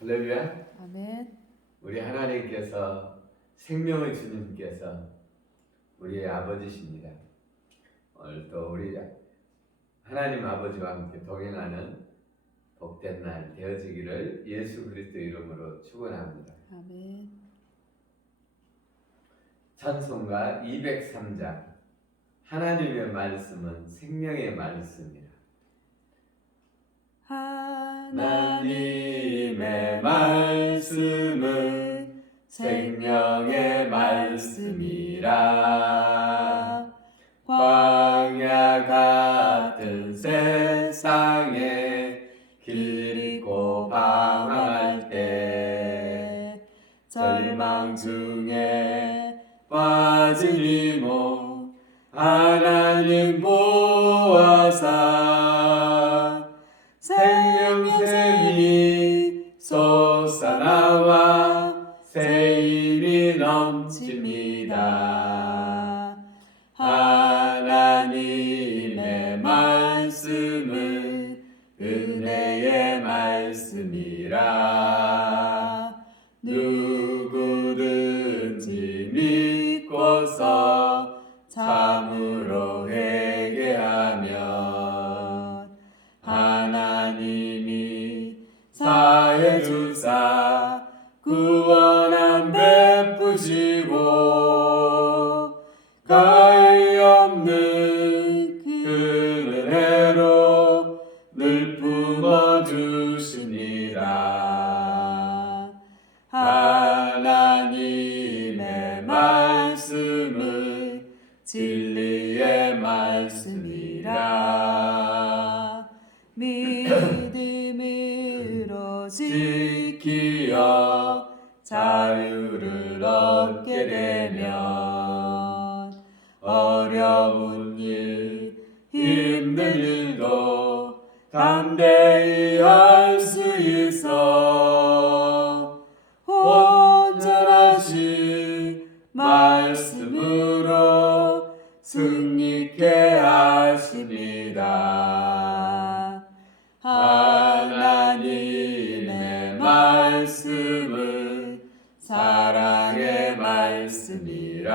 할렐루야. 아멘. 우리 하나님께서 생명의 주님께서 우리의 아버지십니다. 오늘 또 우리 하나님 아버지와 함께 동행하는 복된 날 되어지기를 예수 그리스도 이름으로 축원합니다. 아멘. 찬송가 203장 하나님의 말씀은 생명의 말씀이라. 하나님의 말씀은 생명의 말씀이라. 광야 같은 세상에 길 잃고 방황할 때 절망 중에 빠진 이모 하나님 보아사 생명샘이 솟아나와 새 힘이 넘칩니다. 하나님의 말씀은 은혜의 말씀이라. 누구든지 믿고서 참으로 회개하면 하나님이 사해 주사 구원함 베푸시고 가히 없는 그 은혜로 늘 품어주시니라. 하나님의 말씀은 진리의 말씀이라. 믿음으로 지키어 자유를 얻게 되면 어려운 일, 힘든 일도 담대히 할 수 있어 온전하신 말씀으로 승리케 하십니다. 하나님의 말씀은 사랑의 말씀이라.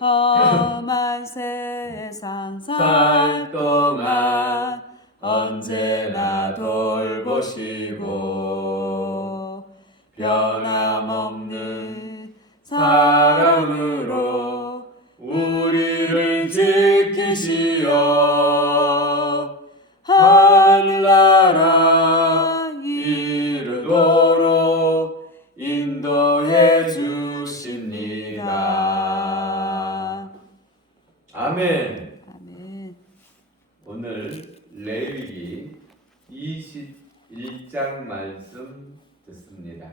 험한 세상 살 동안 언제나 돌보시고 변함없는 사랑으로 우리를 지키시어 하늘나라 이르도록 인도해 주십니다. 아멘. 아멘. 오늘 레위기 21장 말씀 듣습니다.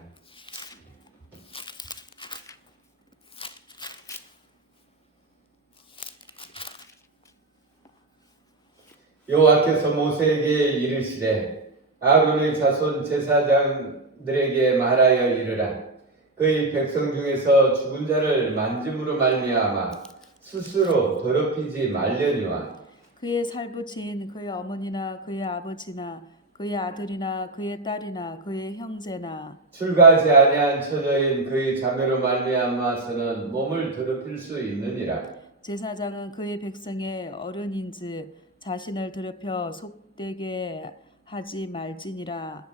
여호와께서 모세에게 이르시되 아론의 자손 제사장들에게 말하여 이르라. 그의 백성 중에서 죽은 자를 만짐으로 말미암아 스스로 더럽히지 말려니와 그의 살부친 그의 어머니나 그의 아버지나 그의 아들이나 그의 딸이나 그의 형제나 출가하지 아니한 처녀인 그의 자매로 말미암아서는 몸을 더럽힐 수 있느니라. 제사장은 그의 백성의 어른인즉 자신을 더럽혀 속되게 하지 말지니라.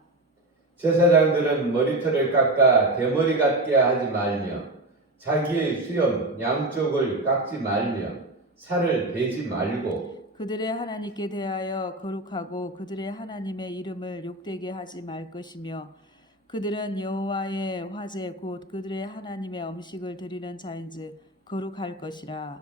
제사장들은 머리털을 깎아 대머리 같게 하지 말며 자기의 수염 양쪽을 깎지 말며 살을 베지 말고 그들의 하나님께 대하여 거룩하고 그들의 하나님의 이름을 욕되게 하지 말 것이며 그들은 여호와의 화제 곧 그들의 하나님의 음식을 드리는 자인즉 거룩할 것이라.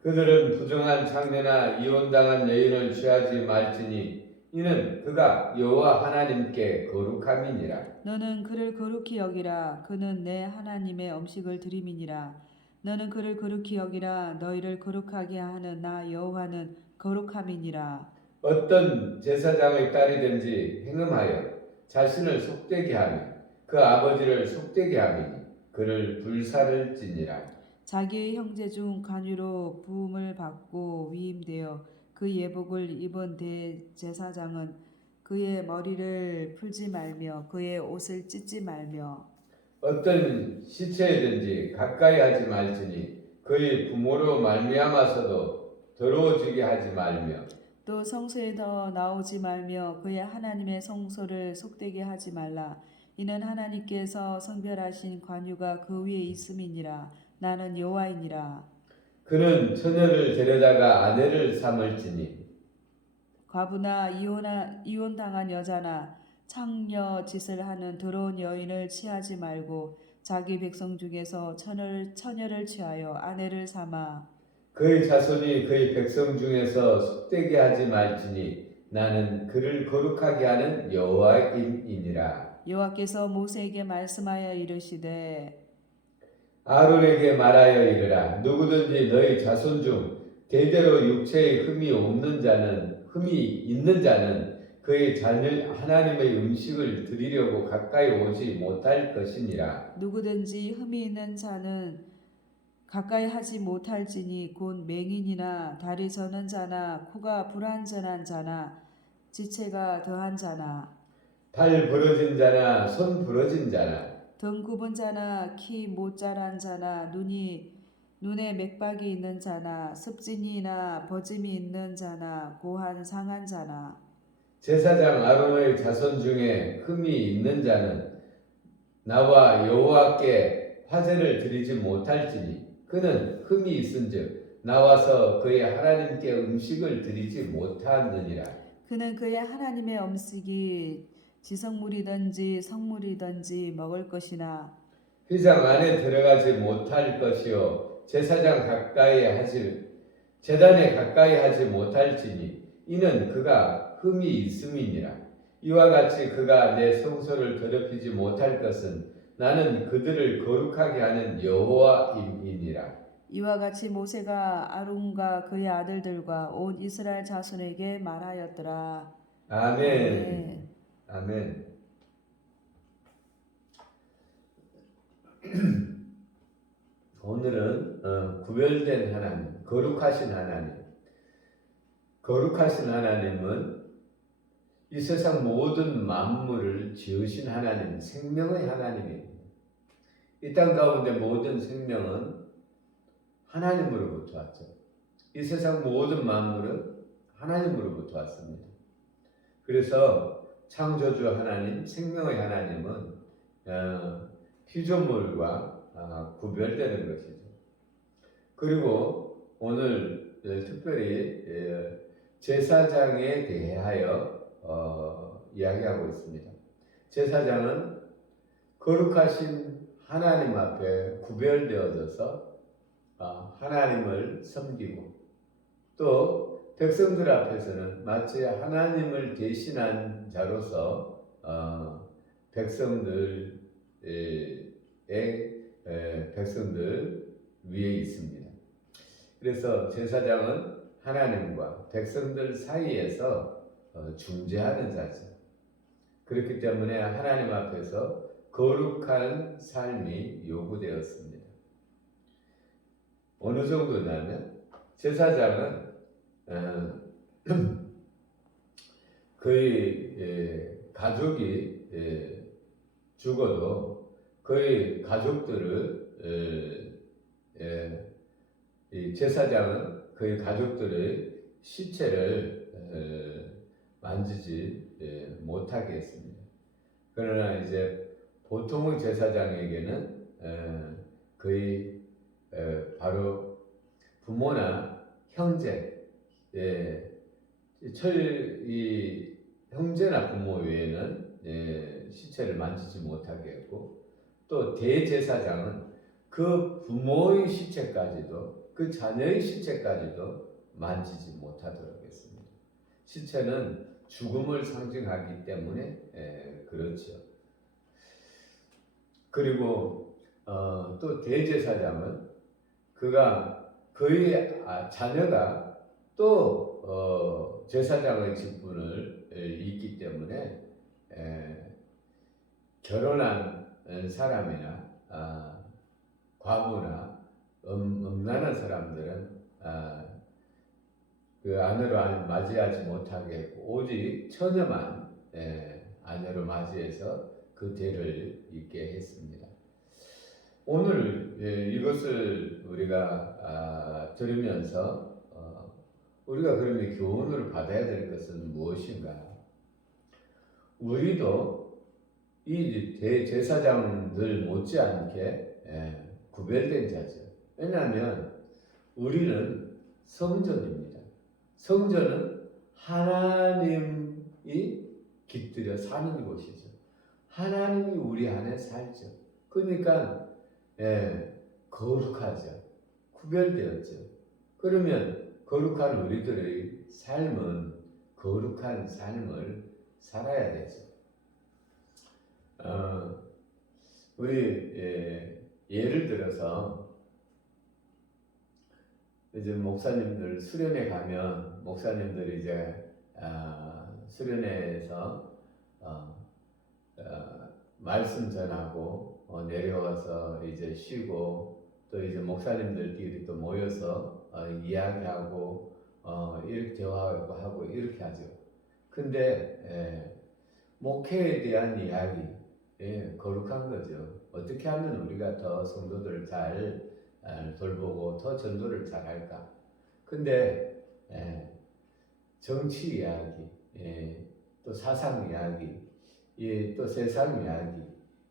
그들은 부정한 장례나 이혼당한 여인을 취하지 말지니 이는 그가 여호와 하나님께 거룩함이니라. 너는 그를 거룩히 여기라. 그는 내 하나님의 음식을 드림이니라. 너는 그를 거룩히 여기라. 너희를 거룩하게 하는 나 여호와는 거룩함이니라. 어떤 제사장의 딸이든지 행음하여 자신을 속되게 하며 그 아버지를 속되게 하미니 그를 불살을지니라. 자기의 형제 중 간유로 부음을 받고 위임되어 그 예복을 입은 대제사장은 그 그의 머리를 풀지 말며 그의 옷을 찢지 말며 어떤 시체이든지 가까이 하지 말지니 그의 부모로 말미암아서도 더러워지게 하지 말며 또 성소에 더 나오지 말며 그의 하나님의 성소를 속되게 하지 말라. 이는 하나님께서 성별하신 관유가 그 위에 있음이니라. 나는 여호와이니라. 그는 처녀를 데려다가 아내를 삼을지니 과부나 이혼당한 여자나 창녀 짓을 하는 더러운 여인을 취하지 말고 자기 백성 중에서 처녀를 취하여 아내를 삼아 그의 자손이 그의 백성 중에서 속되게 하지 말지니 나는 그를 거룩하게 하는 여호와이니라. 여호와께서 모세에게 말씀하여 이르시되 아론에게 말하여 이르라. 누구든지 너희 자손 중 대대로 육체에 흠이 있는 자는 그의 자녀 하나님의 음식을 드리려고 가까이 오지 못할 것이니라. 누구든지 흠이 있는 자는 가까이 하지 못할지니 곧 맹인이나 다리 저는 자나 코가 불완전한 자나 지체가 더한 자나 발 부러진 자나 손 부러진 자나 등 굽은 자나 키 못 자란 자나 눈에 맥박이 있는 자나 습진이나 버짐이 있는 자나 고한 상한 자나 제사장 아론의 자손 중에 흠이 있는 자는 나와 여호와께 화제를 드리지 못할지니 그는 흠이 있은즉 나와서 그의 하나님께 음식을 드리지 못하느니라. 그는 그의 하나님의 음식이 지성물이든지 성물이든지 먹을 것이나 휘장 안에 들어가지 못할 것이요 제단에 가까이 하지 못할지니 이는 그가 흠이 있음이니라. 이와 같이 그가 내 성소를 더럽히지 못할 것은 나는 그들을 거룩하게 하는 여호와이니라. 이와 같이 모세가 아론과 그의 아들들과 온 이스라엘 자손에게 말하였더라. 아멘. 아멘. 오늘은 구별된 하나님, 거룩하신 하나님은 이 세상 모든 만물을 지으신 하나님, 생명의 하나님입니다. 이 땅 가운데 모든 생명은 하나님으로부터 왔죠. 이 세상 모든 만물은 하나님으로부터 왔습니다. 그래서 창조주 하나님, 생명의 하나님은 피조물과 구별되는 것이죠. 그리고 오늘 특별히 제사장에 대하여 이야기하고 있습니다. 제사장은 거룩하신 하나님 앞에 구별되어져서 하나님을 섬기고 또 백성들 앞에서는 마치 하나님을 대신한 자로서 백성들 위에 있습니다. 그래서 제사장은 하나님과 백성들 사이에서 중재하는 자죠. 그렇기 때문에 하나님 앞에서 거룩한 삶이 요구되었습니다. 어느 정도냐면 제사장은 그의 가족이 죽어도 그의 가족들을 제사장은 그의 가족들의 시체를 만지지 못하게 했습니다. 그러나 이제 보통의 제사장에게는 거의 바로 부모나 형제, 이 형제나 부모 외에는 시체를 만지지 못하게 했고 또 대제사장은 그 부모의 시체까지도 그 자녀의 시체까지도 만지지 못하도록 했습니다. 시체는 죽음을 상징하기 때문에 그렇죠. 그리고 또 대제사장은 그의 자녀가 또 제사장의 직분을 잇기 때문에 결혼한 사람이나 과부나 음란한 사람들은 그 아내로 맞이하지 못하게 했고 오직 처녀만 아내로 맞이해서 그 대를 잇게 했습니다. 오늘 이것을 우리가 들으면서 우리가 그러면 교훈을 받아야 될 것은 무엇인가? 우리도 이 대제사장들 못지않게 구별된 자죠. 왜냐하면 우리는 성전입니다. 성전은 하나님이 깃들여 사는 곳이죠. 하나님이 우리 안에 살죠. 그러니까 거룩하죠. 구별되었죠. 그러면 거룩한 우리들의 삶은 거룩한 삶을 살아야 되죠. 우리 예를 들어서 이제 목사님들 수련회 가면 목사님들이 이제 수련회에서 말씀 전하고 내려와서 이제 쉬고 또 이제 목사님들끼리 또 모여서 이야기하고 이렇게 대화하고 이렇게 하죠. 근데 목회에 대한 이야기 거룩한 거죠. 어떻게 하면 우리가 더 성도들을 잘 돌보고 더 전도를 잘 할까? 근데 정치 이야기, 또 사상 이야기, 또 세상 이야기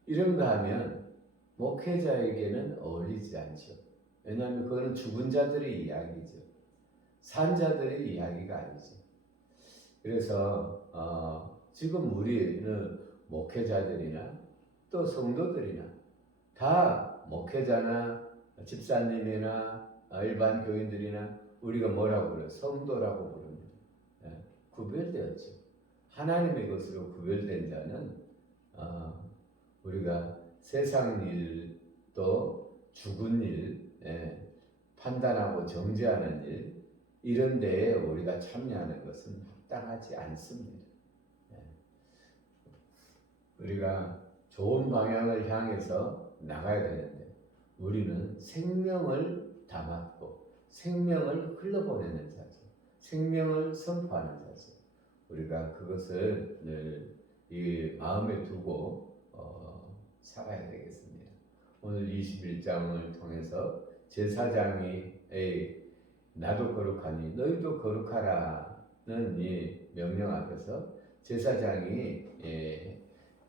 이런 거 하면 목회자에게는 어울리지 않죠. 왜냐하면 그거는 죽은 자들의 이야기죠. 산 자들의 이야기가 아니죠. 그래서 지금 우리는 목회자들이나 또 성도들이나 다 목회자나 집사님이나 일반 교인들이나 우리가 뭐라고 그래요? 성도라고 부릅니다. 구별되었죠. 하나님의 것으로 구별된 자는 우리가 세상 일 또 죽은 일 판단하고 정죄하는 일 이런 데에 우리가 참여하는 것은 합당하지 않습니다. 우리가 좋은 방향을 향해서 나가야 되는데 우리는 생명을 담았고 생명을 흘러보내는 자죠. 생명을 선포하는 자죠. 우리가 그것을 늘 이 마음에 두고 살아야 되겠습니다. 오늘 21장을 통해서 제사장이 나도 거룩하니 너희도 거룩하라는 이 명령 앞에서 제사장이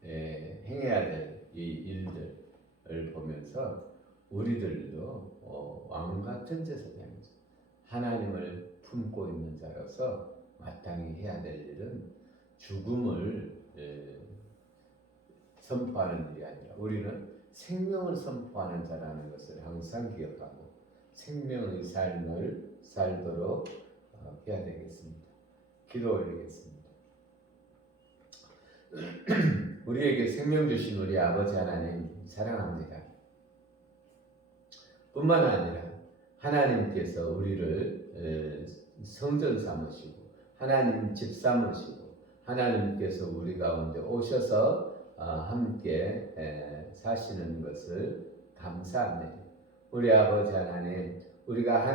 행해야 될 이 일들을 보면서 우리들도 왕 같은 제사장이죠. 하나님을 품고 있는 자로서 마땅히 해야 될 일은 죽음을 선포하는 일이 아니라 우리는 생명을 선포하는 자라는 것을 항상 기억하고 생명의 삶을 살도록 해야 되겠습니다. 기도 올리겠습니다. 우리에게 생명 주신 우리 아버지 하나님 사랑합니다. 뿐만 아니라 하나님께서 우리를 성전 삼으시고 하나님 집 삼으시고 하나님께서 우리 가운데 오셔서 함께 사시는 것을 감사합니다. 우리 아버지 하나님, 우리가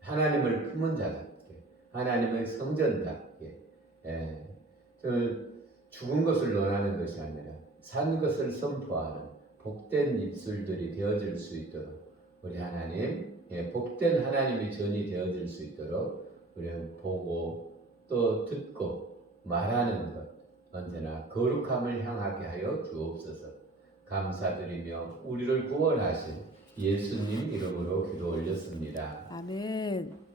하나님을 품은 자답게 하나님의 성전답게 죽은 것을 논하는 것이 아니라 산 것을 선포하는 복된 입술들이 되어질 수 있도록 우리 하나님, 복된 하나님의 전이 되어질 수 있도록 우리는 보고 또 듣고 말하는 것 언제나 거룩함을 향하게 하여 주옵소서. 감사드리며 우리를 구원하신 예수님 이름으로 기도 올렸습니다. 아멘.